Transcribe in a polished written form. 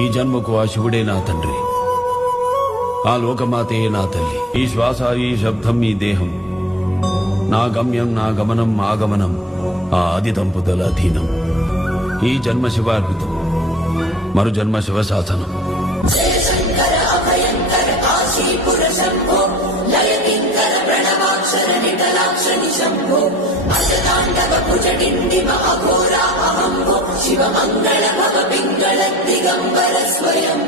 ఈ జన్మకు ఆ శివుడే నా తండ్రి, ఆ లోకమాతే నా తల్లి. ఈ శ్వాస, ఈ శబ్దం, ఈ దేహం, నా గమ్యం, నా గమనం, ఆగమనం ఆ ఆది దంపతుల అధీనం. ఈ జన్మ శివార్పితం, మరు జన్మ శివ శాసనం. శివ మంగళ భవ పింగళ దిగంబర స్వయం.